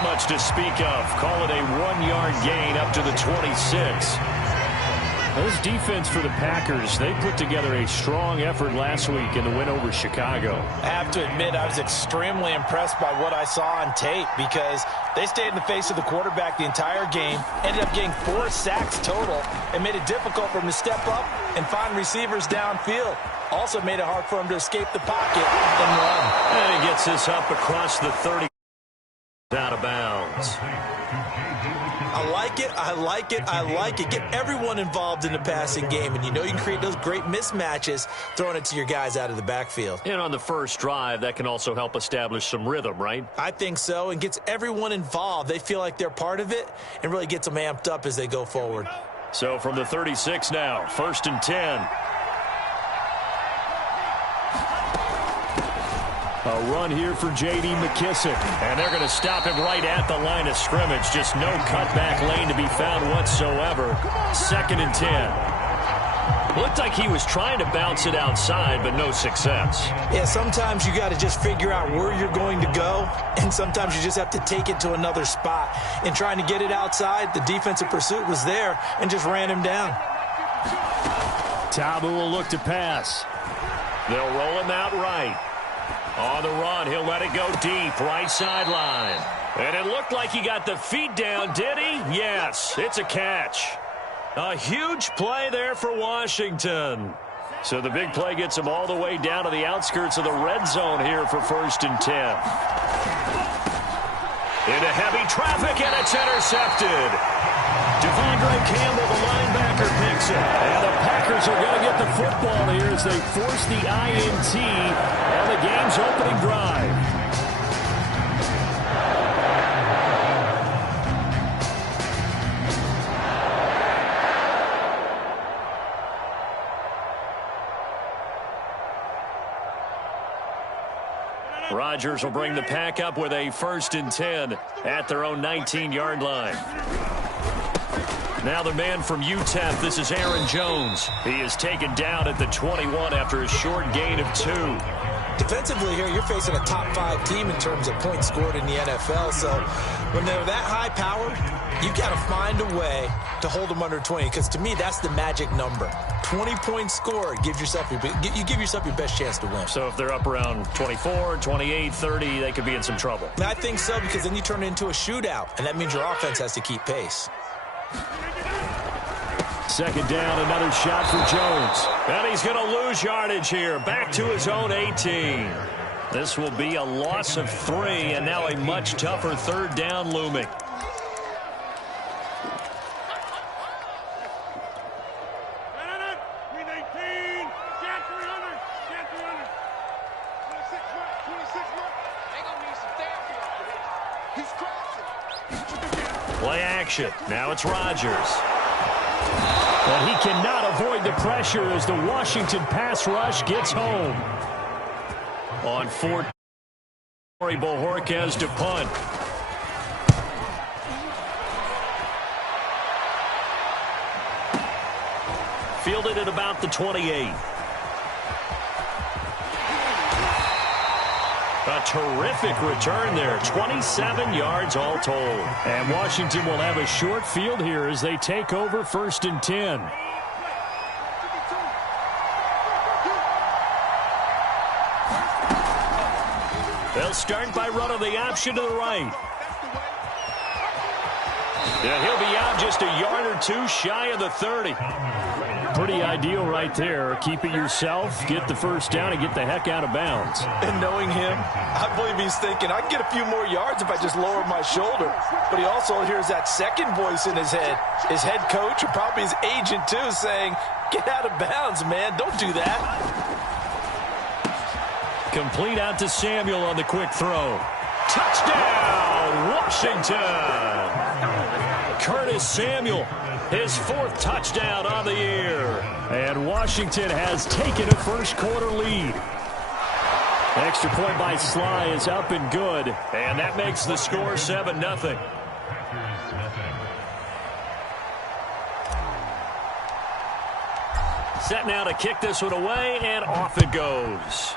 not much to speak of. Call it a 1-yard gain up to the 26. This defense for the Packers, they put together a strong effort last week in the win over Chicago. I have to admit, I was extremely impressed by what I saw on tape because they stayed in the face of the quarterback the entire game, ended up getting 4 sacks total, and made it difficult for him to step up and find receivers downfield. Also made it hard for him to escape the pocket and run. And he gets this up across the 30, out of bounds. I like it, I like it, I like it. Get everyone involved in the passing game, and you know you can create those great mismatches throwing it to your guys out of the backfield. And on the first drive, that can also help establish some rhythm, right? I think so, and gets everyone involved. They feel like they're part of it and really gets them amped up as they go forward. So from the 36 now, 1st and 10. A run here for J.D. McKissic. And they're going to stop him right at the line of scrimmage. Just no cutback lane to be found whatsoever. 2nd and 10. Looked like he was trying to bounce it outside, but no success. Yeah, sometimes you got to just figure out where you're going to go, and sometimes you just have to take it to another spot. In trying to get it outside, the defensive pursuit was there and just ran him down. Tabu will look to pass. They'll roll him out right. On the run, he'll let it go deep, right sideline. And it looked like he got the feet down, did he? Yes, it's a catch. A huge play there for Washington. So the big play gets him all the way down to the outskirts of the red zone here for 1st and 10. Into heavy traffic, and it's intercepted. Devondre Campbell, the linebacker, picks it. And the Packers are going to get the football here as they force the INT on the game's opening drive. Rodgers will bring the Pack up with a 1st and 10 at their own 19-yard line. Now the man from UTEP, this is Aaron Jones. He is taken down at the 21 after a short gain of 2. Defensively here, you're facing a top 5 team in terms of points scored in the NFL. So when they're that high powered, you got to find a way to hold them under 20. Because to me, that's the magic number. 20 points scored, you give yourself your best chance to win. So if they're up around 24, 28, 30, they could be in some trouble. I think so, because then you turn it into a shootout, and that means your offense has to keep pace. 2nd down, another shot for Jones. And he's going to lose yardage here. Back to his own 18. This will be a loss of 3, and now a much tougher 3rd down looming. Play action. Now it's Rodgers. But he cannot avoid the pressure as the Washington pass rush gets home. On 4th, Bojorquez to punt. Fielded at about the 28. A terrific return there. 27 yards all told. And Washington will have a short field here as they take over 1st and 10. They'll start by running the option to the right. And he'll be out just a yard or 2 shy of the 30. Pretty ideal right there. Keep it yourself, get the 1st down, and get the heck out of bounds. And knowing him, I believe he's thinking, I can get a few more yards if I just lower my shoulder. But he also hears that second voice in his head. His head coach, or probably his agent too, saying, get out of bounds, man. Don't do that. Complete out to Samuel on the quick throw. Touchdown, Washington! Curtis Samuel, his 4th touchdown on the year. And Washington has taken a first-quarter lead. Extra point by Sly is up and good. And that makes the score 7-0. Set now to kick this one away, and off it goes.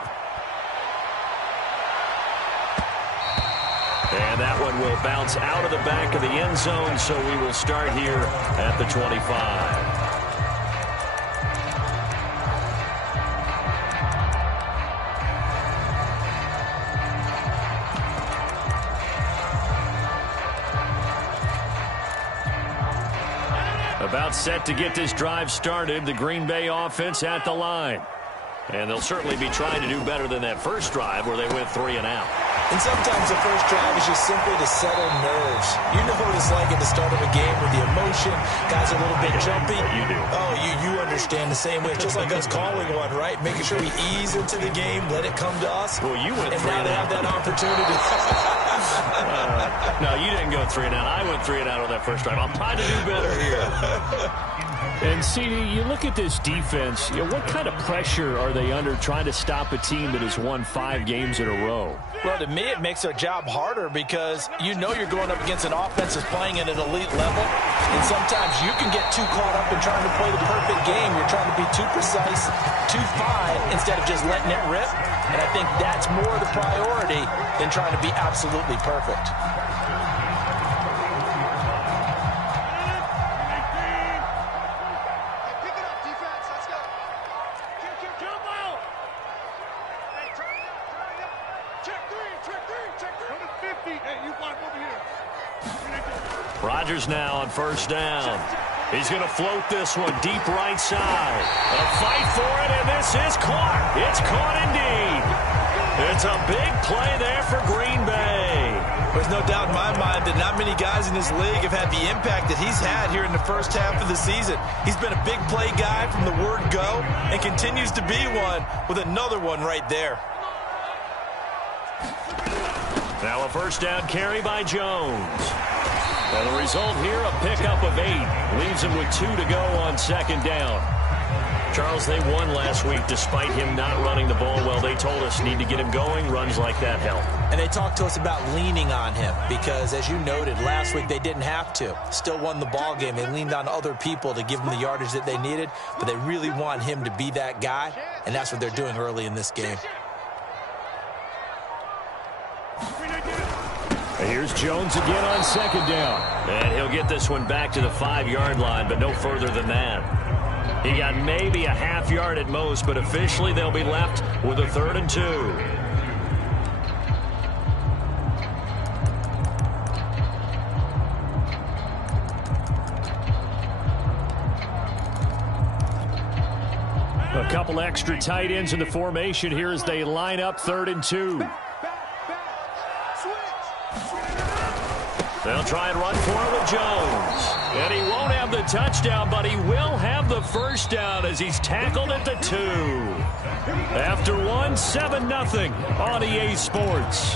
And that one will bounce out of the back of the end zone, so we will start here at the 25. About set to get this drive started, the Green Bay offense at the line. And they'll certainly be trying to do better than that first drive where they went 3 and out. And sometimes the first drive is just simply to settle nerves. You know what it's like at the start of a game with the emotion. Guys are a little bit jumpy. You do. Oh, you understand the same way. It's just like us calling one, right? Making sure we ease into the game, let it come to us. Well, you went 3 and out. And now they have that opportunity. No, you didn't go 3 and out. I went 3 and out on that first drive. I'm trying to do better here. And, CD, you look at this defense, what kind of pressure are they under trying to stop a team that has won 5 games in a row? Well, to me, it makes their job harder because you know you're going up against an offense that's playing at an elite level. And sometimes you can get too caught up in trying to play the perfect game. You're trying to be too precise, too fine, instead of just letting it rip. And I think that's more the priority than trying to be absolutely perfect. Rodgers now on first down. He's going to float this one deep right side. A fight for it, and this is caught. It's caught indeed. It's a big play there for Green Bay. There's no doubt in my mind that not many guys in this league have had the impact that he's had here in the first half of the season. He's been a big play guy from the word go and continues to be one with another one right there. Now a first down carry by Jones. And the result here, a pickup of 8. Leaves him with 2 to go on second down. Charles, they won last week despite him not running the ball well. They told us need to get him going. Runs like that help. And they talked to us about leaning on him because, as you noted, last week they didn't have to. Still won the ball game. They leaned on other people to give them the yardage that they needed, but they really want him to be that guy, and that's what they're doing early in this game. Here's Jones again on second down. And he'll get this one back to the 5-yard line, but no further than that. He got maybe a half yard at most, but officially they'll be left with a 3rd and 2. A couple extra tight ends in the formation here as they line up 3rd and 2. They'll try and run for it with Jones. And he won't have the touchdown, but he will have the first down as he's tackled at the 2. After 1, 7-0 on EA Sports.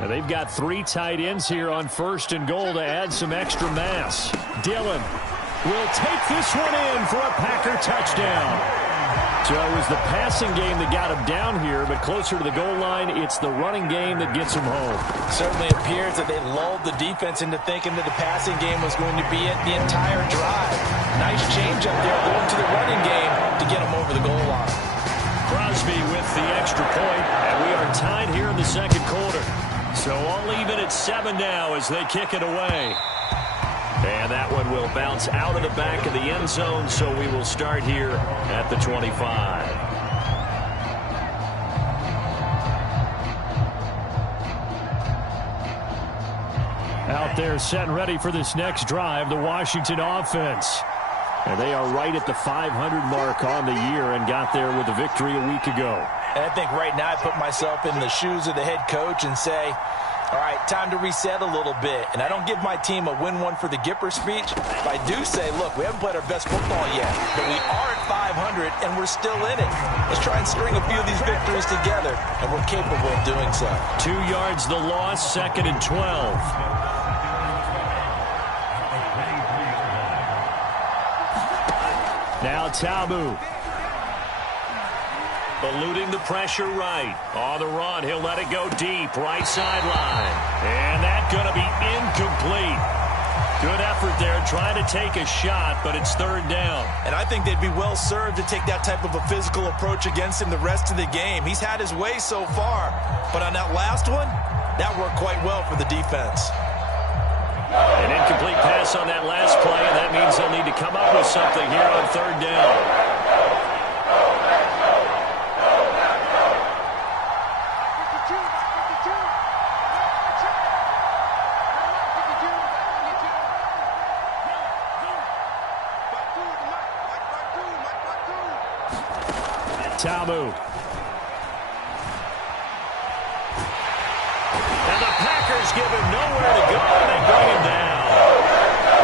Now they've got 3 tight ends here on 1st and goal to add some extra mass. Dillon will take this one in for a Packer touchdown. So it was the passing game that got him down here, but closer to the goal line, it's the running game that gets him home. Certainly appears that they lulled the defense into thinking that the passing game was going to be it the entire drive. Nice change up there going to the running game to get him over the goal line. Crosby with the extra point, and we are tied here in the second quarter. So all even at 7 now as they kick it away. And that one will bounce out of the back of the end zone, so we will start here at the 25. Out there set and ready for this next drive, the Washington offense. And they are right at the 500 mark on the year and got there with a victory a week ago. And I think right now I put myself in the shoes of the head coach and say, all right, time to reset a little bit. And I don't give my team a win one for the Gipper speech. But I do say, look, we haven't played our best football yet. But we are at 500, and we're still in it. Let's try and string a few of these victories together, and we're capable of doing so. 2 yards the loss, 2nd and 12. Now Tabu. Eluding the pressure right. On the run, he'll let it go deep. Right sideline. And that's going to be incomplete. Good effort there, trying to take a shot, but it's third down. And I think they'd be well served to take that type of a physical approach against him the rest of the game. He's had his way so far, but on that last one, that worked quite well for the defense. An incomplete pass on that last play, and that means they'll need to come up with something here on third down. Tamu. And the Packers give him nowhere to go, and they bring him down.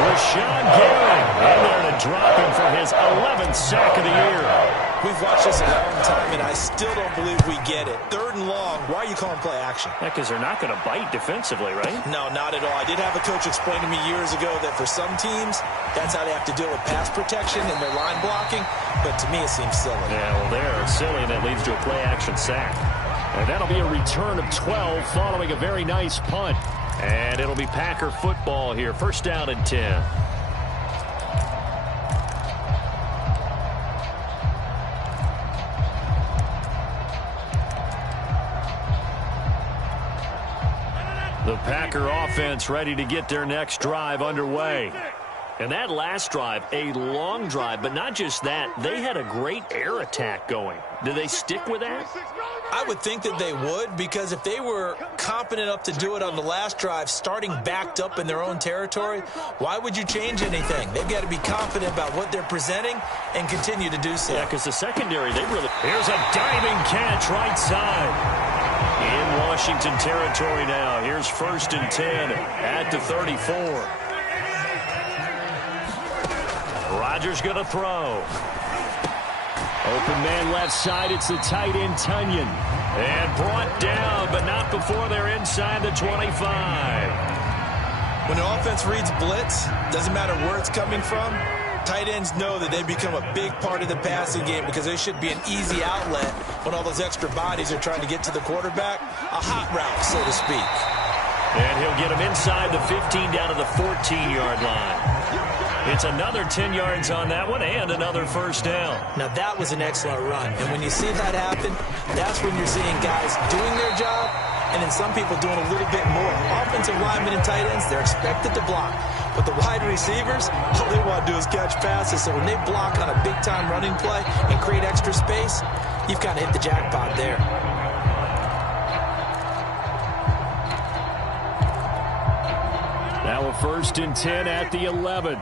Rashawn Gary in there to drop him for his 11th sack of the year. We've watched this a long time, and I still don't believe we get it. Third and long, why are you calling play action? Yeah, because they're not going to bite defensively, right? No, not at all. I did have a coach explain to me years ago that for some teams, that's how they have to deal with pass protection and their line blocking, but to me it seems silly. Yeah, well, they're silly, and that leads to a play-action sack. And that'll be a return of 12 following a very nice punt. And it'll be Packer football here. First down and 10. The Packer offense ready to get their next drive underway. And that last drive, a long drive, but not just that. They had a great air attack going. Do they stick with that? I would think that they would, because if they were competent enough to do it on the last drive, starting backed up in their own territory, why would you change anything? They've got to be confident about what they're presenting and continue to do so. Yeah, because the secondary, they really... Here's a diving catch right side. In Washington territory now. Here's first and 10 at the 34. Rodgers going to throw. Open man left side. It's the tight end, Tunyon. And brought down, but not before they're inside the 25. When an offense reads blitz, doesn't matter where it's coming from, tight ends know that they become a big part of the passing game because they should be an easy outlet when all those extra bodies are trying to get to the quarterback. A hot route, so to speak. And he'll get him inside the 15 down to the 14-yard line. It's another 10 yards on that one and another first down. Now, that was an excellent run. And when you see that happen, that's when you're seeing guys doing their job and then some people doing a little bit more. Offensive linemen and tight ends, they're expected to block. But the wide receivers, all they want to do is catch passes. So when they block on a big-time running play and create extra space, you've kind of hit the jackpot there. Now a first and 10 at the 11.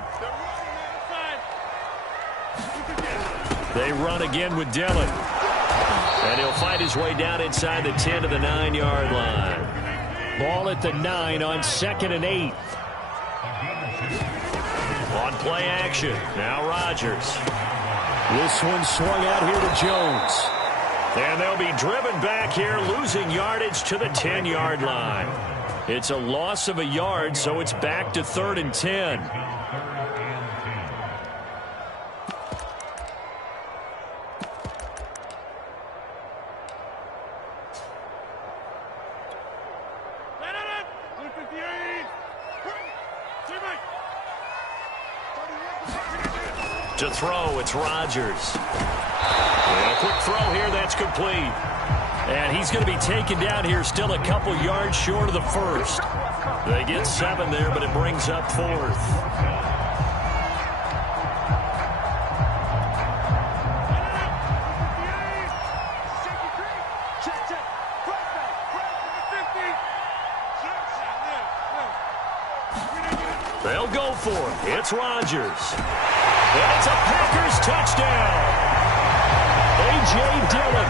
They run again with Dillon. And he'll find his way down inside the 10 to the 9-yard line. Ball at the 9 on 2nd and 8. On play action, now Rodgers. This one swung out here to Jones. And they'll be driven back here, losing yardage to the 10-yard line. It's a loss of a yard, so it's back to 3rd and 10. To throw, it's Rodgers. And a quick throw here, that's complete. And he's going to be taken down here, still a couple yards short of the first. They get 7 there, but it brings up 4th. They'll go for it. It's Rodgers. And it's a Packers touchdown. A.J. Dillon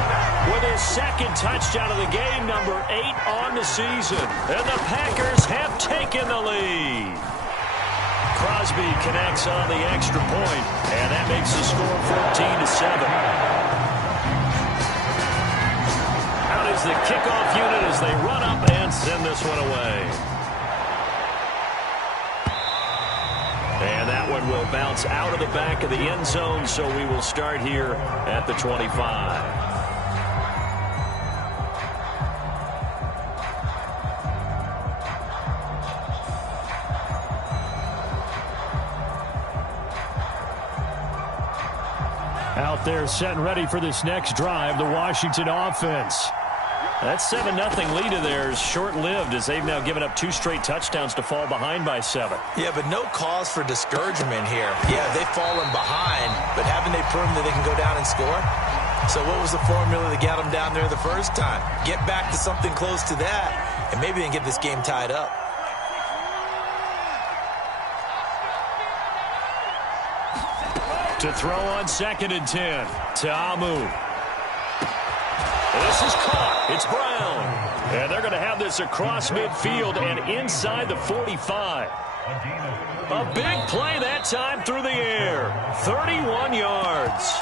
with his second touchdown of the game, number 8 on the season. And the Packers have taken the lead. Crosby connects on the extra point, and that makes the score 14-7. Out is the kickoff unit as they run up and send this one away. And that one will bounce out of the back of the end zone, so we will start here at the 25. Out there set and ready for this next drive, the Washington offense. That 7-0 lead of theirs short-lived as they've now given up 2 straight touchdowns to fall behind by 7. Yeah, but no cause for discouragement here. Yeah, they've fallen behind, but haven't they proven that they can go down and score? So what was the formula that got them down there the first time? Get back to something close to that, and maybe they can get this game tied up. To throw on 2nd and 10. Ta'amu. This is caught. It's Brown. And they're going to have this across midfield and inside the 45. A big play that time through the air. 31 yards.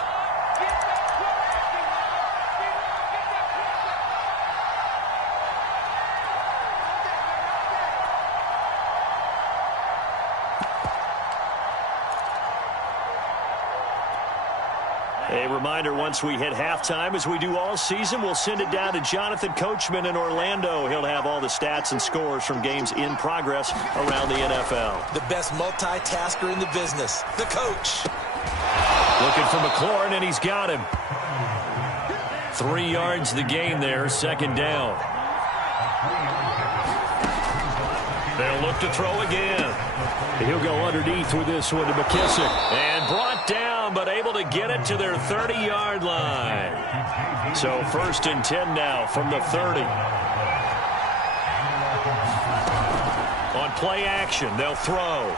A reminder, once we hit halftime, as we do all season, we'll send it down to Jonathan Coachman in Orlando. He'll have all the stats and scores from games in progress around the NFL. The best multitasker in the business, the coach. Looking for McLaurin, and he's got him. 3 yards the game there, 2nd down. They'll look to throw again. He'll go underneath with this one to McKissick. And brought down, but able to get it to their 30-yard line. So 1st and 10 now from the 30. On play action, they'll throw.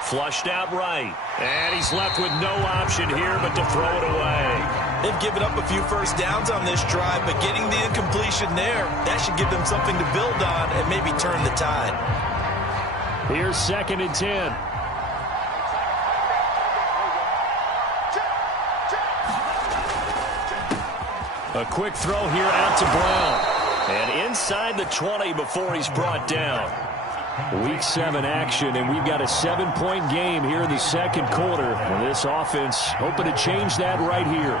Flushed out right. And he's left with no option here but to throw it away. They've given up a few first downs on this drive, but getting the incompletion there, that should give them something to build on and maybe turn the tide. Here's 2nd and 10. A quick throw here out to Brown. And inside the 20 before he's brought down. Week 7 action, and we've got a 7-point game here in the 2nd quarter. And this offense hoping to change that right here.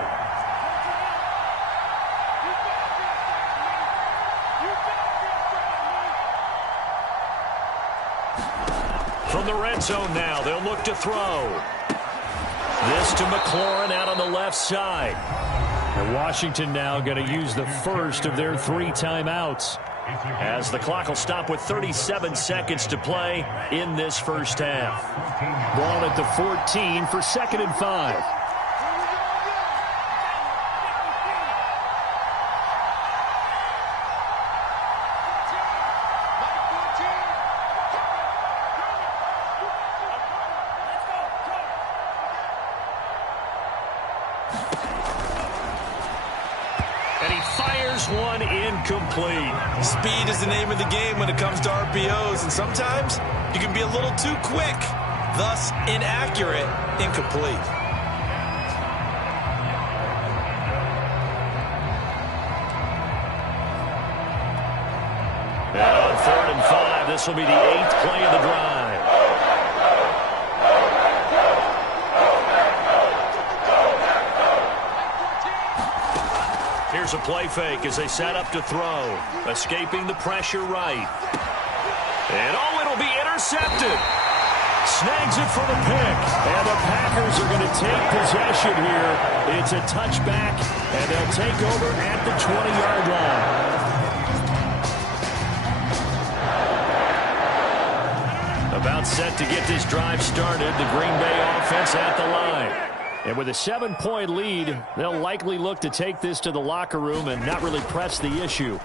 From the red zone now, they'll look to throw. This to McLaurin out on the left side. And Washington now going to use the first of their 3 timeouts. As the clock will stop with 37 seconds to play in this first half. Ball at the 14 for 2nd and 5. And he fires one incomplete. Speed is the name of the game when it comes to RPOs, and sometimes you can be a little too quick, thus inaccurate, incomplete. And on 3rd and 5, this will be the 8th play of the drive. Here's a play fake as they set up to throw. Escaping the pressure right. And it'll be intercepted. Snags it for the pick. And the Packers are going to take possession here. It's a touchback, and they'll take over at the 20-yard line. About set to get this drive started. The Green Bay offense at the line. And with a 7-point lead, they'll likely look to take this to the locker room and not really press the issue.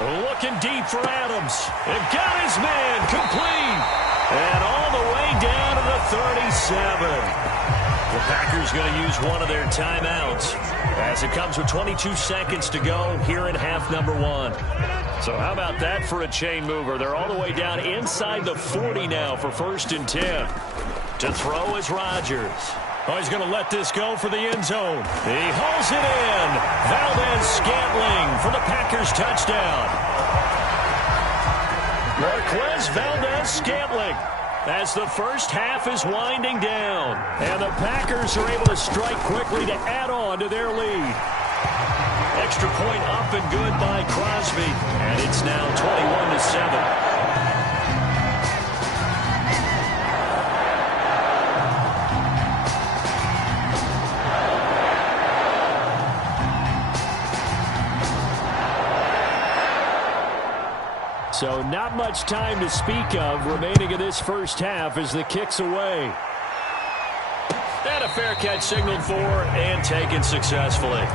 Looking deep for Adams. And got his man complete. And all the way down to the 37. The Packers going to use one of their timeouts as it comes with 22 seconds to go here in half number 1. So how about that for a chain mover? They're all the way down inside the 40 now for 1st and 10. To throw is Rodgers. Oh, he's going to let this go for the end zone. He hauls it in. Valdez-Scantling for the Packers touchdown. Marquez Valdez-Scantling as the first half is winding down. And the Packers are able to strike quickly to add on to their lead. Extra point up and good by Crosby. And it's now 21-7. So not much time to speak of remaining in this first half as the kick's away. And a fair catch signaled for and taken successfully.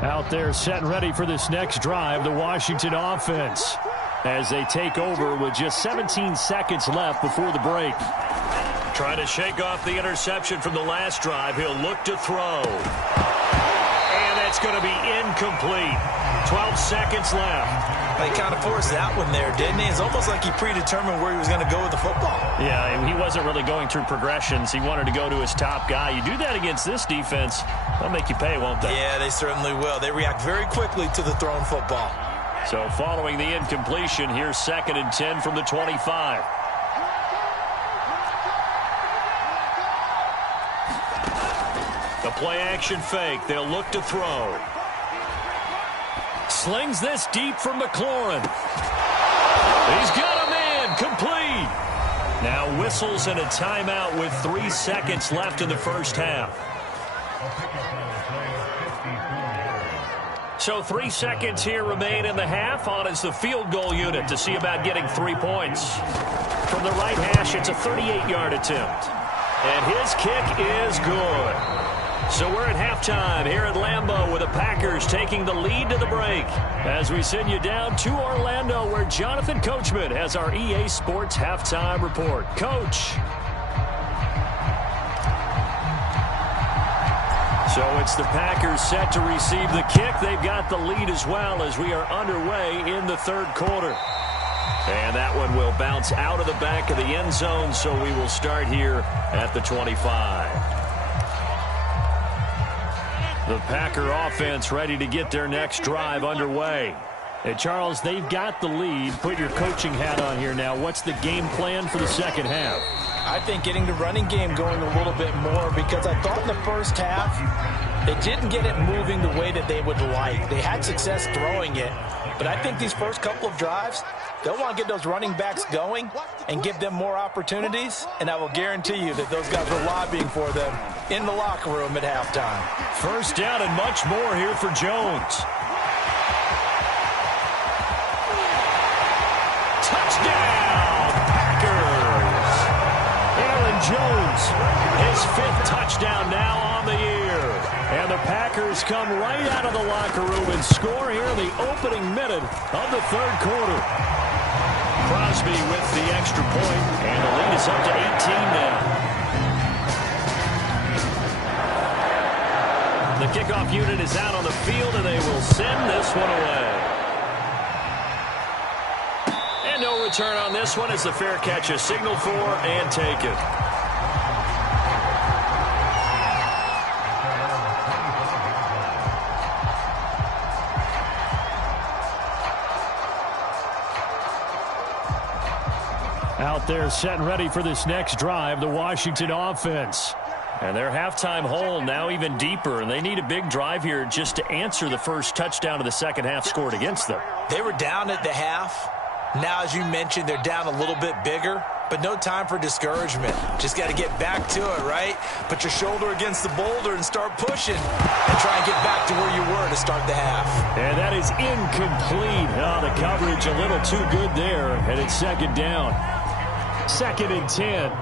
Out there set and ready for this next drive, the Washington offense, as they take over with just 17 seconds left before the break. Trying to shake off the interception from the last drive. He'll look to throw. And that's going to be incomplete. 12 seconds left. They kind of forced that one there, didn't he? It's almost like he predetermined where he was going to go with the football. Yeah, he wasn't really going through progressions. He wanted to go to his top guy. You do that against this defense, they'll make you pay, won't they? Yeah, they certainly will. They react very quickly to the thrown football. So following the incompletion, here's 2nd and 10 from the 25. The play-action fake. They'll look to throw. Slings this deep from McLaurin. He's got a man. Complete. Now whistles and a timeout with 3 seconds left in the first half. So 3 seconds here remain in the half. On is the field goal unit to see about getting 3 points. From the right hash, it's a 38-yard attempt. And his kick is good. So we're at halftime here at Lambeau with the Packers taking the lead to the break. As we send you down to Orlando where Jonathan Coachman has our EA Sports halftime report. Coach. So it's the Packers set to receive the kick. They've got the lead as well as we are underway in the third quarter. And that one will bounce out of the back of the end zone, so we will start here at the 25. The Packer offense ready to get their next drive underway. Hey, Charles, they've got the lead. Put your coaching hat on here now. What's the game plan for the second half? I think getting the running game going a little bit more because I thought in the first half they didn't get it moving the way that they would like. They had success throwing it, but I think these first couple of drives, they'll want to get those running backs going and give them more opportunities, and I will guarantee you that those guys were lobbying for them in the locker room at halftime. First down and much more here for Jones. Touchdown, Packers! Aaron Jones, his 5th touchdown now on the year. And the Packers come right out of the locker room and score here in the opening minute of the third quarter. Crosby with the extra point, and the lead is up to 18 now. The kickoff unit is out on the field, and they will send this one away. And no return on this one as the fair catch is signaled for and taken. Out there set and ready for this next drive, the Washington offense. And their halftime hole now even deeper, and they need a big drive here just to answer the first touchdown of the second half scored against them. They were down at the half. Now, as you mentioned, they're down a little bit bigger, but no time for discouragement. Just got to get back to it, right? Put your shoulder against the boulder and start pushing and try and get back to where you were to start the half. And that is incomplete. Oh, the coverage a little too good there, and it's second down. 2nd and 10.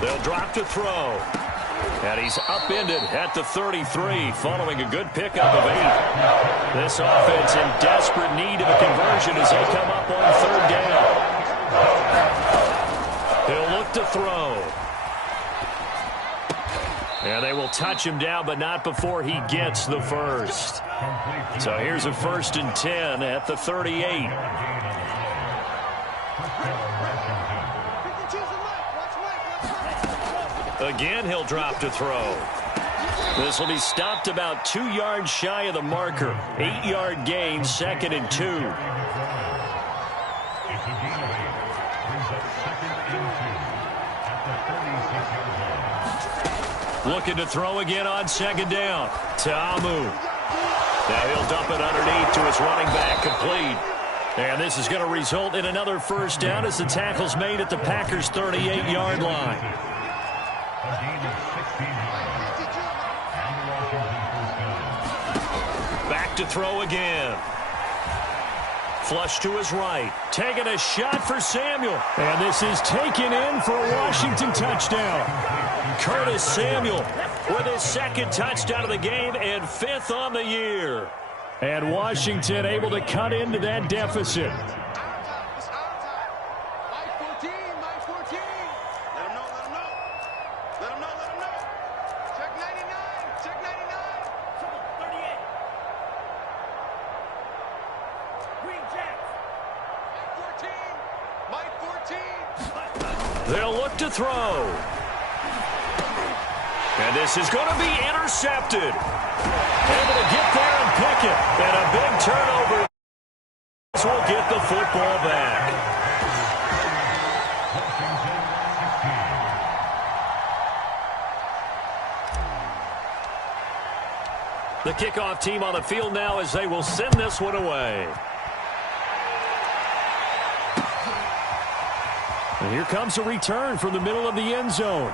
They'll drop to throw. And he's upended at the 33 following a good pickup of 8. This offense in desperate need of a conversion as they come up on third down. He'll look to throw. And they will touch him down, but not before he gets the first. So here's a 1st and 10 at the 38. Again, he'll drop to throw. This will be stopped about 2 yards shy of the marker. 8-yard gain, 2nd and 2. Looking to throw again on second down. Ta'amu. Now he'll dump it underneath to his running back, complete. And this is going to result in another first down as the tackle's made at the Packers' 38-yard line. Back to throw again. Flush to his right. Taking a shot for Samuel. And this is taken in for a Washington touchdown. Curtis Samuel with his second touchdown of the game and 5th on the year. And Washington able to cut into that deficit. They'll look to throw. And this is going to be intercepted. Able to get there and pick it. And a big turnover. This will get the football back. The kickoff team on the field now as they will send this one away. And here comes a return from the middle of the end zone.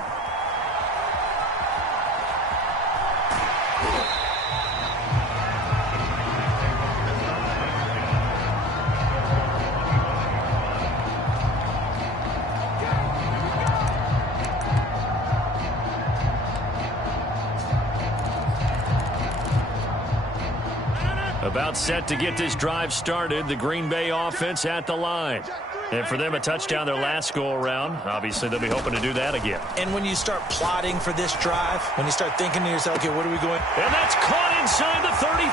About set to get this drive started, the Green Bay offense at the line. And for them, a touchdown their last go-around. Obviously, they'll be hoping to do that again. And when you start plotting for this drive, when you start thinking to yourself, okay, what are we going? And that's caught inside the 35.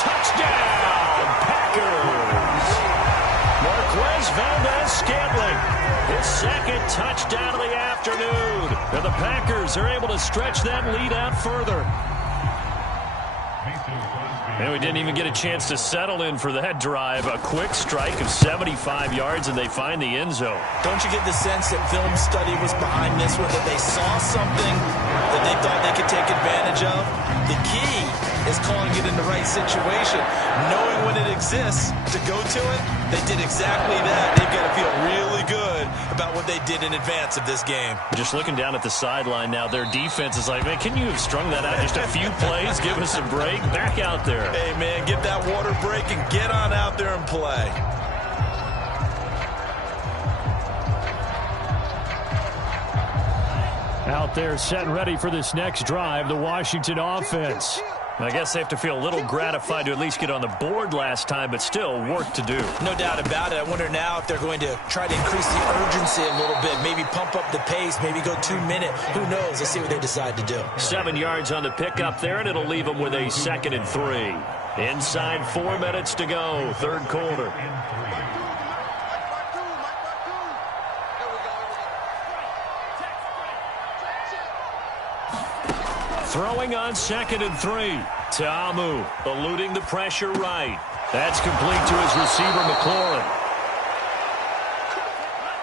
Touchdown, Packers. Marquez Valdez-Scantling, his second touchdown of the afternoon. And the Packers are able to stretch that lead out further. And we didn't even get a chance to settle in for that drive. A quick strike of 75 yards, and they find the end zone. Don't you get the sense that film study was behind this one, that they saw something that they thought they could take advantage of? The key is calling it in the right situation. Knowing when it exists to go to it, they did exactly that. They've got to feel really good about what they did in advance of this game. Just looking down at the sideline now, their defense is like, man, can you have strung that out just a few plays? Give us a break. Back out there. Hey, man, get that water break and get on out there and play. Out there set and ready for this next drive, the Washington offense. I guess they have to feel a little gratified to at least get on the board last time, but still work to do. No doubt about it. I wonder now if they're going to try to increase the urgency a little bit, maybe pump up the pace, maybe go 2 minutes. Who knows? Let's see what they decide to do. 7 yards on the pickup there, and it'll leave them with a 2nd and 3. Inside 4 minutes to go, third quarter. Throwing on 2nd and 3. Ta'amu eluding the pressure right. That's complete to his receiver, McLaurin.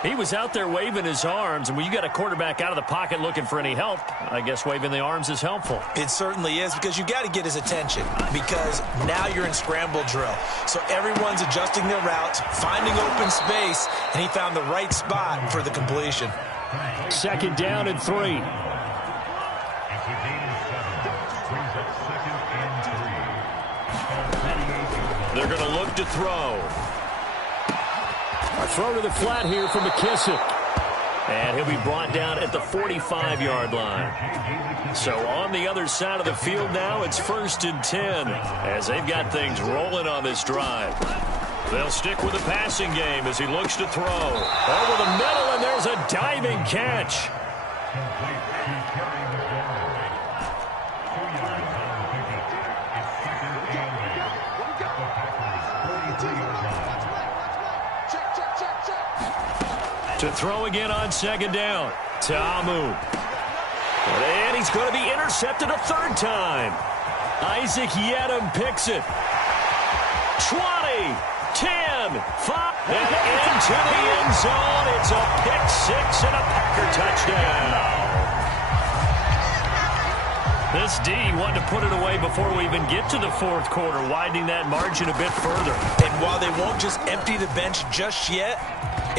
He was out there waving his arms, and when you got a quarterback out of the pocket looking for any help, I guess waving the arms is helpful. It certainly is, because you got to get his attention, because now you're in scramble drill. So everyone's adjusting their routes, finding open space, and he found the right spot for the completion. 2nd down and 3. They're going to look to throw. A throw to the flat here from McKissick. And he'll be brought down at the 45-yard line. So on the other side of the field now, it's 1st and 10 as they've got things rolling on this drive. They'll stick with the passing game as he looks to throw. Over the middle, and there's a diving catch. To throw again on 2nd down. Ta'amu. And he's going to be intercepted a 3rd time. Isaac Yiadom picks it. 20, 10, 5, and into the end zone. It's a pick 6 and a Packer touchdown. This D wanted to put it away before we even get to the fourth quarter, widening that margin a bit further. And while they won't just empty the bench just yet,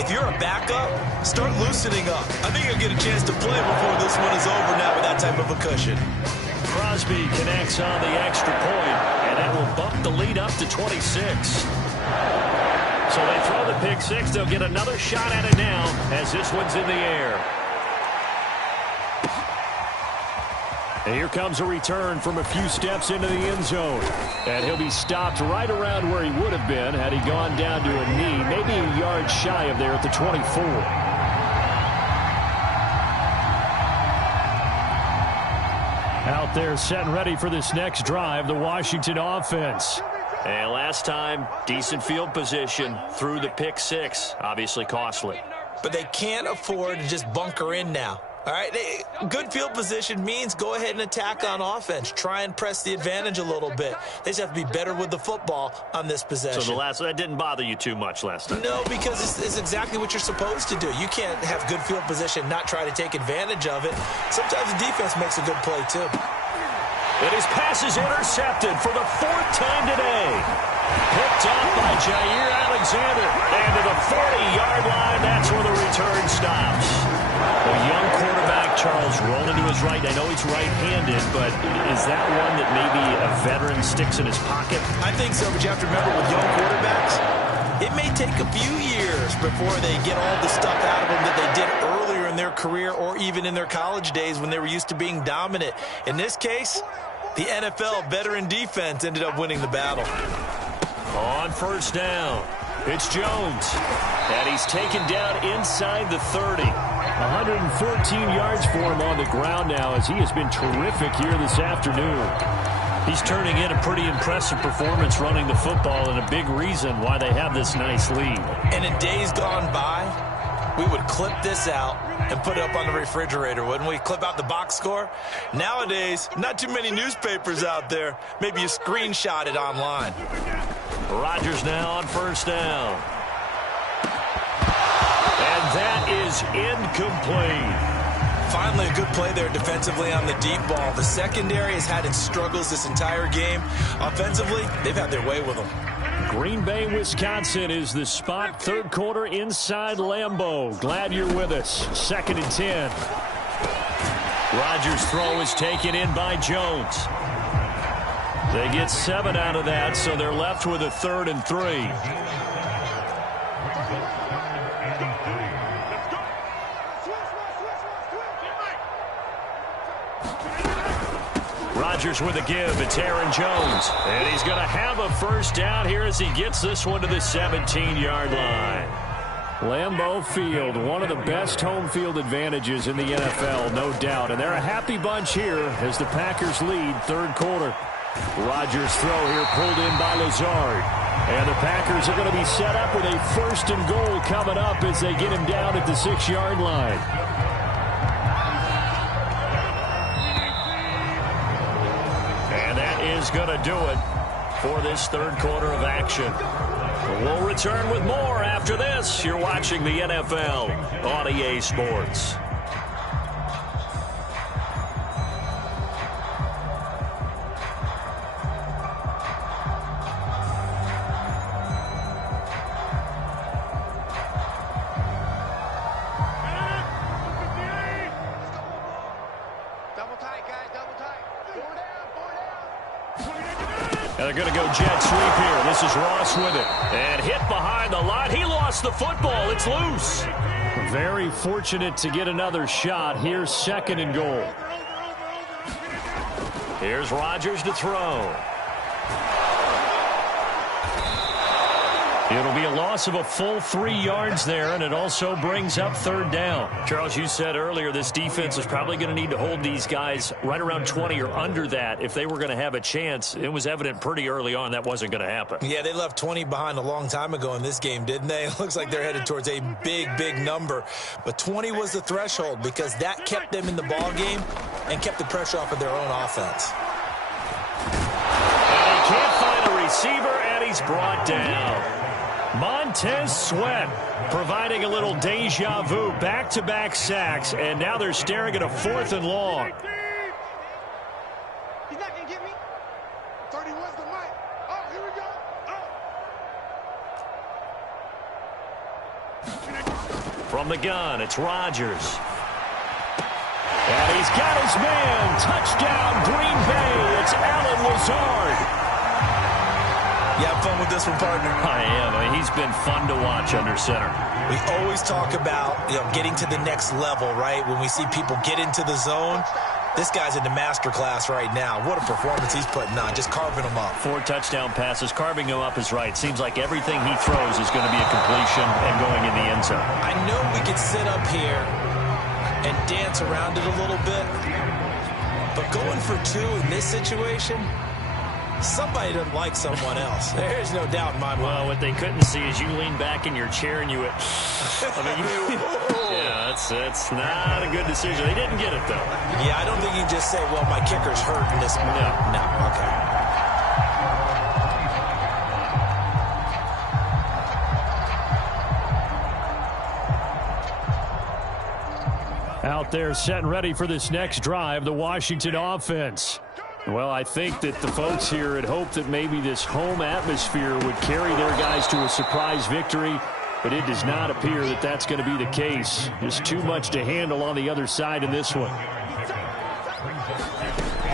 if you're a backup, start loosening up. I think you'll get a chance to play before this one is over now with that type of a cushion. Crosby connects on the extra point, and that will bump the lead up to 26. So they throw the pick six. They'll get another shot at it now as this one's in the air. And here comes a return from a few steps into the end zone. And he'll be stopped right around where he would have been had he gone down to a knee, maybe a yard shy of there at the 24. Out there set and ready for this next drive, the Washington offense. And last time, decent field position through the pick six. Obviously costly. But they can't afford to just bunker in now. All right, good field position means go ahead and attack on offense. Try and press the advantage a little bit. They just have to be better with the football on this possession. So that didn't bother you too much last time? No, because it's exactly what you're supposed to do. You can't have good field position, not try to take advantage of it. Sometimes the defense makes a good play, too. And his pass is intercepted for the fourth time today. Picked off by Jair Alexander. And to the 40-yard line, that's where the return stops. The young quarterback, Charles, rolling to his right. I know he's right-handed, but is that one that maybe a veteran sticks in his pocket? I think so, but you have to remember with young quarterbacks, it may take a few years before they get all the stuff out of them that they did earlier in their career or even in their college days when they were used to being dominant. In this case, the NFL veteran defense ended up winning the battle. On first down, it's Jones. And he's taken down inside the 30. 114 yards for him on the ground now as he has been terrific here this afternoon. He's turning in a pretty impressive performance running the football and a big reason why they have this nice lead. And in days gone by, we would clip this out and put it up on the refrigerator, wouldn't we? Clip out the box score. Nowadays, not too many newspapers out there. Maybe you screenshot it online. Rodgers now on first down. And that is incomplete. Finally, a good play there defensively on the deep ball. The secondary has had its struggles this entire game. Offensively, they've had their way with them. Green Bay, Wisconsin is the spot. Third quarter inside Lambeau. Glad you're with us. 2nd and 10. Rodgers' throw is taken in by Jones. They get 7 out of that, so they're left with a 3rd and 3. Rodgers with a give. It's Aaron Jones. And he's going to have a first down here as he gets this one to the 17-yard line. Lambeau Field, one of the best home field advantages in the NFL, no doubt. And they're a happy bunch here as the Packers lead third quarter. Rodgers' throw here pulled in by Lazard. And the Packers are going to be set up with a 1st and goal coming up as they get him down at the 6-yard line. And that is going to do it for this third quarter of action. We'll return with more after this. You're watching the NFL on EA Sports. And they're going to go jet sweep here. This is Ross with it. And hit behind the line. He lost the football. It's loose. Very fortunate to get another shot. Here's 2nd and goal. Here's Rodgers to throw. It'll be a loss of a full 3 yards there, and it also brings up 3rd down. Charles, you said earlier this defense is probably going to need to hold these guys right around 20 or under that if they were going to have a chance. It was evident pretty early on that wasn't going to happen. Yeah, they left 20 behind a long time ago in this game, didn't they? It looks like they're headed towards a big, big number. But 20 was the threshold because that kept them in the ball game and kept the pressure off of their own offense. And he can't find a receiver, and he's brought down. Montez Sweat providing a little deja vu, back-to-back sacks, and now they're staring at a 4th and long. From the gun, it's Rodgers. And he's got his man. Touchdown, Green Bay. It's Allen Lazard. You have fun with this one, partner? I am. I mean, he's been fun to watch under center. We always talk about, getting to the next level, right? When we see people get into the zone, this guy's in the master class right now. What a performance he's putting on, just carving them up. 4 touchdown passes. Carving him up is right. Seems like everything he throws is going to be a completion and going in the end zone. I know we could sit up here and dance around it a little bit, but going for 2 in this situation, somebody doesn't like someone else. There's no doubt in my mind. Well, what they couldn't see is you lean back in your chair and you went, yeah, that's not a good decision. They didn't get it, though. Yeah, I don't think you can just say, well, my kicker's hurt in this. No, okay. Out there set and ready for this next drive, the Washington offense. Well, I think that the folks here had hoped that maybe this home atmosphere would carry their guys to a surprise victory, but it does not appear that that's going to be the case. There's too much to handle on the other side in this one.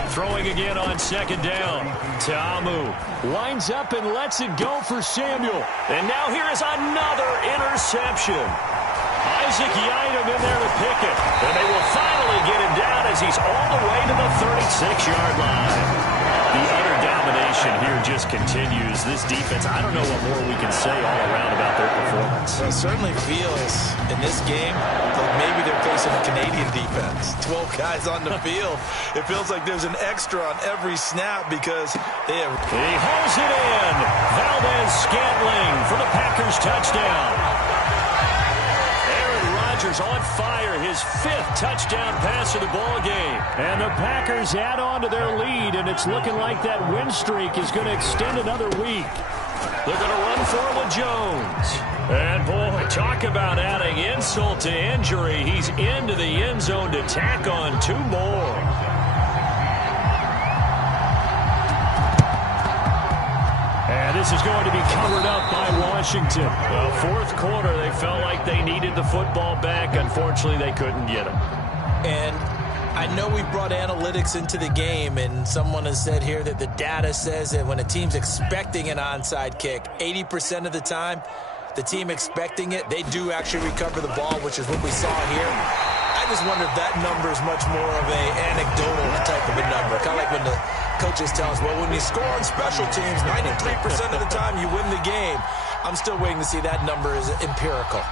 Throwing again on second down. Ta'amu lines up and lets it go for Samuel. And now here is another interception. Isaac Yiadom in there to pick it. And they will finally get him down as he's all the way to the 36-yard line. The utter domination here just continues. This defense, I don't know what more we can say all around about their performance. Well, it certainly feels in this game like maybe they're facing a Canadian defense. 12 guys on the field. It feels like there's an extra on every snap because they have... He holds it in. Valdez-Scantling for the Packers touchdown. Rodgers on fire, his 5th touchdown pass of the ball game. And the Packers add on to their lead, and it's looking like that win streak is going to extend another week. They're going to run for it with Jones. And, boy, talk about adding insult to injury. He's into the end zone to tack on 2 more. And this is going to be covered up by Washington. Well, 4th quarter, they felt like they needed the football back. Unfortunately, they couldn't get him. And I know we brought analytics into the game, and someone has said here that the data says that when a team's expecting an onside kick, 80% of the time, the team expecting it, they do actually recover the ball, which is what we saw here. I just wonder if that number is much more of a anecdotal type of a number. Kind of like when the coaches tell us, well, when you score on special teams, 93% of the time you win the game. I'm still waiting to see that number is empirical.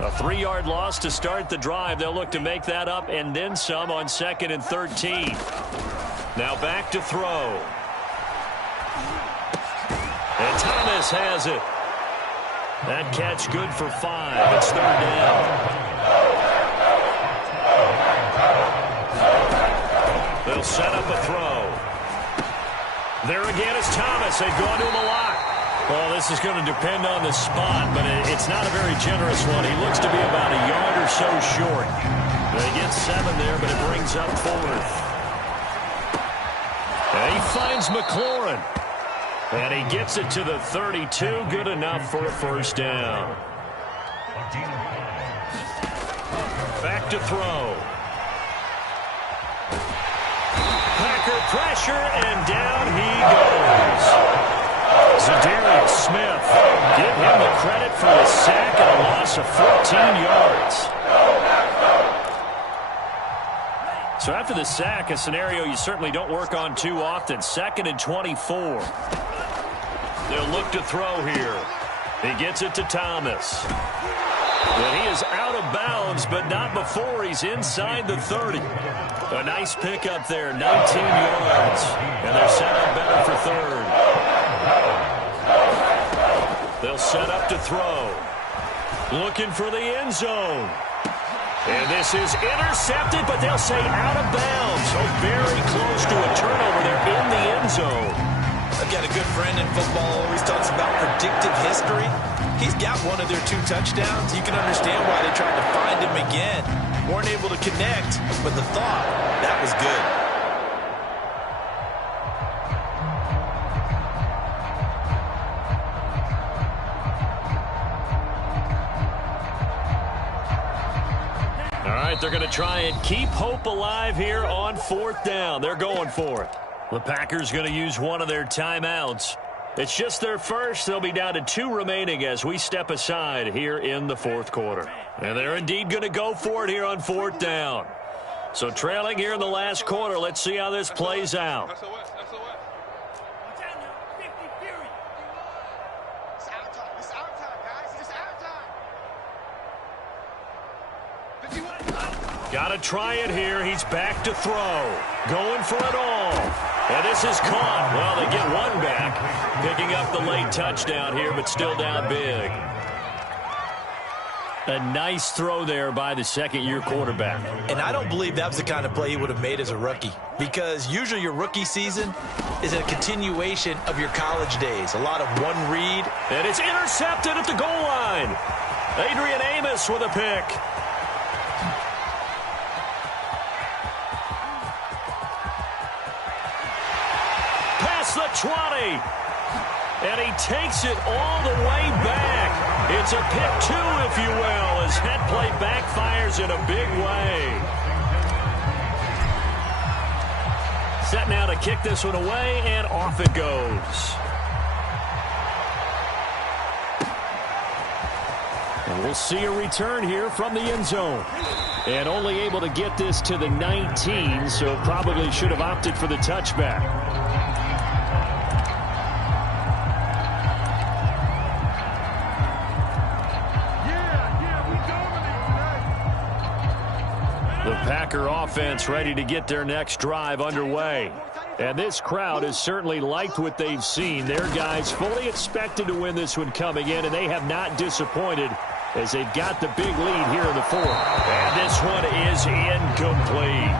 A 3-yard loss to start the drive. They'll look to make that up and then some on 2nd and 13. Now back to throw. And Thomas has it. That catch good for 5. It's 3rd down. They'll set up a throw. There again is Thomas. They've gone to him a lot. Well, this is going to depend on the spot, but it's not a very generous one. He looks to be about a yard or so short. They get 7 there, but it brings up 4th. And he finds McLaurin. And he gets it to the 32. Good enough for a 1st down. Back to throw. Packer pressure, and down he goes. Zadarius Smith, give him the credit for the sack and a loss of 14 yards. So after the sack, a scenario you certainly don't work on too often. 2nd and 24. They'll look to throw here. He gets it to Thomas. And he is out of bounds, but not before he's inside the 30. A nice pickup there, 19 yards. And they're set up better for 3rd. They'll set up to throw. Looking for the end zone. And this is intercepted, but they'll say out of bounds. So very close to a turnover there in the end zone. I've got a good friend in football, always talks about predictive history. He's got one of their 2 touchdowns. You can understand why they tried to find him again. Weren't able to connect, but the thought, that was good. All right, they're going to try and keep hope alive here on 4th down. They're going for it. The Packers going to use one of their timeouts. It's just their first. They'll be down to 2 remaining as we step aside here in the 4th quarter. And they're indeed going to go for it here on 4th down. So trailing here in the last quarter, let's see how this plays out. Got to try it here. He's back to throw. Going for it all. And this is caught. Well, they get one back. Picking up the late touchdown here, but still down big. A nice throw there by the second-year quarterback. And I don't believe that was the kind of play he would have made as a rookie, because usually your rookie season is a continuation of your college days. A lot of one read. And it's intercepted at the goal line. Adrian Amos with a pick. Past the 20. And he takes it all the way back. It's a pick 2, if you will, as that play backfires in a big way. Set now to kick this one away, and off it goes. And we'll see a return here from the end zone. And only able to get this to the 19, so probably should have opted for the touchback. The Packer offense ready to get their next drive underway. And this crowd has certainly liked what they've seen. Their guys fully expected to win this one coming in, and they have not disappointed as they've got the big lead here in the 4th. And this one is incomplete.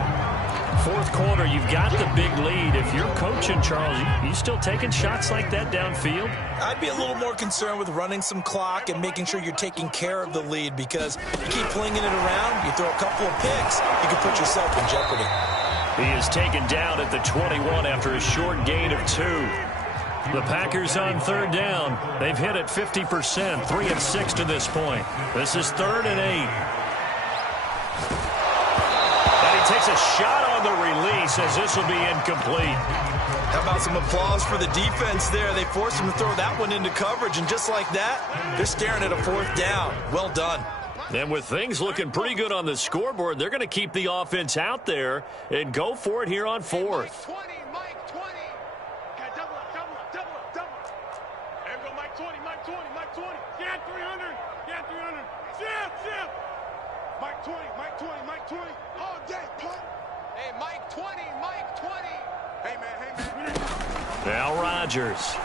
4th quarter, you've got the big lead. If you're coaching, Charles, you still taking shots like that downfield? I'd be a little more concerned with running some clock and making sure you're taking care of the lead, because you keep flinging it around, you throw a couple of picks, you can put yourself in jeopardy. He is taken down at the 21 after a short gain of 2. The Packers on 3rd down. They've hit it 50%, 3 of 6 to this point. This is 3rd and 8. And he takes a shot on the release as this will be incomplete. How about some applause for the defense there? They forced him to throw that one into coverage, and just like that, they're staring at a 4th down. Well done. And with things looking pretty good on the scoreboard, they're going to keep the offense out there and go for it here on 4th. Mike 20. Okay, double up. There we go, Mike 20. Yeah, 300. Zip. Mike 20. All day, punt. Hey, Mike 20. Hey, man. Now Rodgers.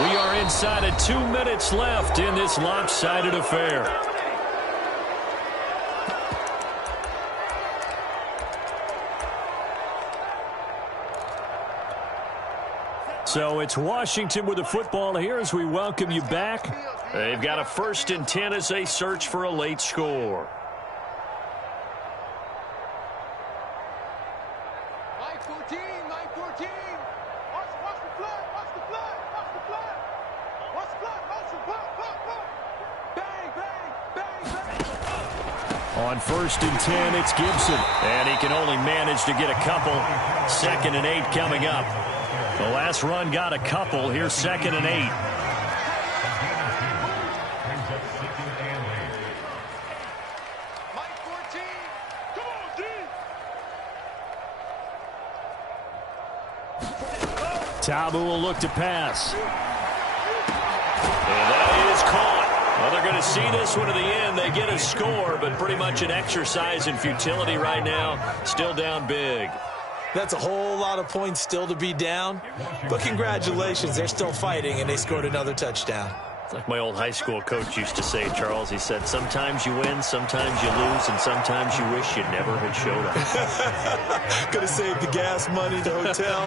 We are inside of 2 minutes left in this lopsided affair. So it's Washington with the football here as we welcome you back. They've got a 1st and 10 as they search for a late score. Mike 14. Watch the flag. Bang. On 1st and 10, it's Gibson. And he can only manage to get a couple. 2nd and 8 coming up. The last run got a couple. Here's 2nd and 8. Mike 14. Come on, D. Tabu will look to pass. And that is caught. Well, they're going to see this one to the end. They get a score, but pretty much an exercise in futility right now. Still down big. That's a whole lot of points still to be down. But congratulations, they're still fighting, and they scored another touchdown. It's like my old high school coach used to say, Charles. He said, sometimes you win, sometimes you lose, and sometimes you wish you never had showed up. Could have saved the gas money, the hotel.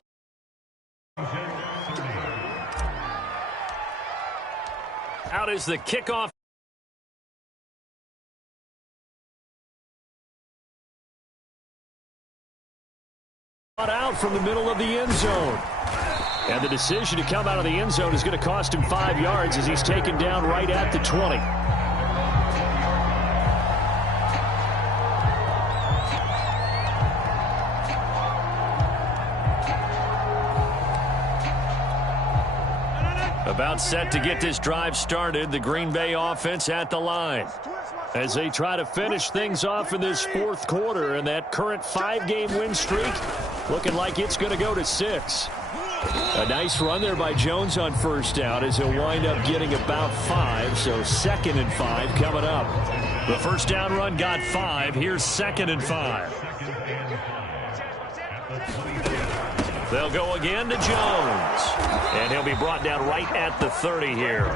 Out is the kickoff. Out from the middle of the end zone. And the decision to come out of the end zone is going to cost him 5 yards as he's taken down right at the 20. About set to get this drive started, the Green Bay offense at the line as they try to finish things off in this fourth quarter, and that current 5-game win streak looking like it's going to go to 6. A nice run there by Jones on first down as he'll wind up getting about 5, so 2nd and 5 coming up. The first down run got 5. Here's 2nd and 5. They'll go again to Jones, and he'll be brought down right at the 30 here.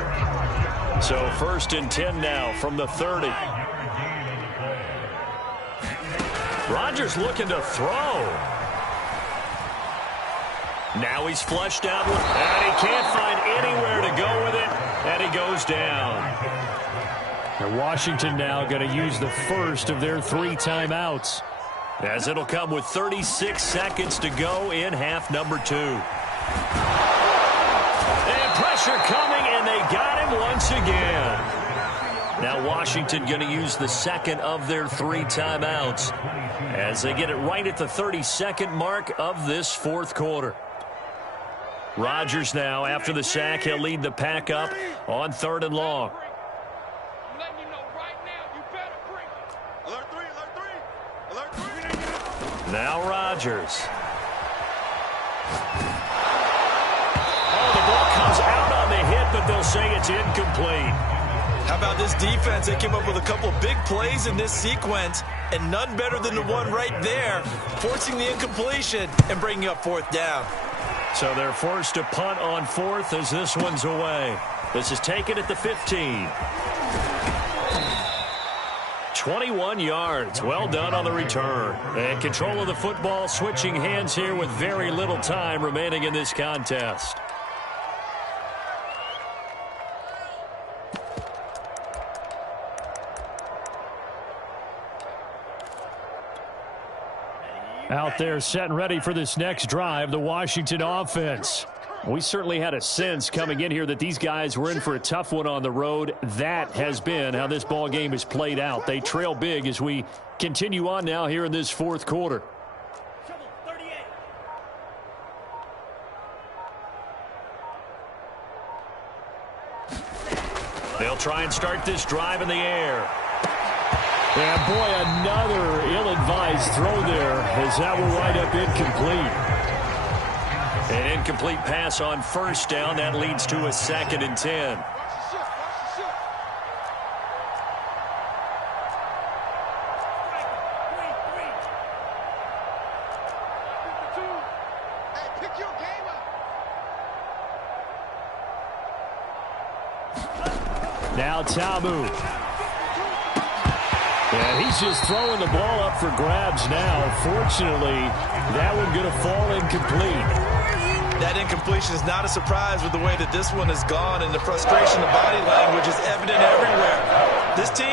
So 1st and 10 now from the 30. Rodgers looking to throw. Now he's flushed out, and he can't find anywhere to go with it, and he goes down. And Washington now going to use the first of their 3 timeouts, as it'll come with 36 seconds to go in half number 2. And pressure coming, and they got him once again. Now Washington going to use the second of their 3 timeouts as they get it right at the 32nd mark of this fourth quarter. Rodgers now, after the sack, he'll lead the pack up on 3rd and long. I'm letting you know right now, you better bring it. Alert 3, alert 3, alert 3. Now Rodgers. Oh, the ball comes out on the hit, but they'll say it's incomplete. How about this defense? They came up with a couple big plays in this sequence, and none better than the one right there, forcing the incompletion and bringing up 4th down. So they're forced to punt on 4th as this one's away. This is taken at the 15. 21 yards. Well done on the return. And control of the football switching hands here with very little time remaining in this contest. Out there set and ready for this next drive, the Washington offense. We certainly had a sense coming in here that these guys were in for a tough one on the road. That has been how this ball game is played out. They trail big as we continue on now here in this fourth quarter. They'll try and start this drive in the air. And boy, another ill-advised throw there as that will wind up incomplete. An incomplete pass on first down. That leads to a 2nd and 10. Now Tamu. And he's just throwing the ball up for grabs now. Fortunately, that one going to fall incomplete. That incompletion is not a surprise with the way that this one has gone, and the frustration, the body language is evident everywhere. This team,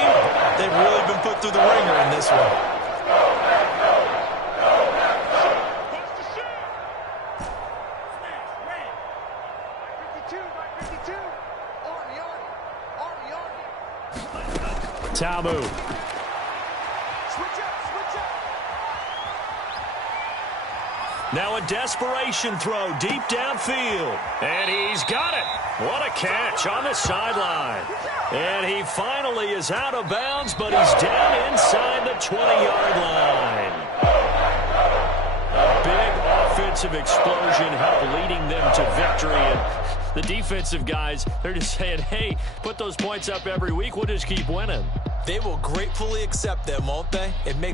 they've really been put through the ringer in this one. Tamu. Now a desperation throw deep downfield. And he's got it. What a catch on the sideline. And he finally is out of bounds, but he's down inside the 20-yard line. A big offensive explosion helped leading them to victory. And the defensive guys, they're just saying, hey, put those points up every week. We'll just keep winning. They will gratefully accept them, won't they? It makes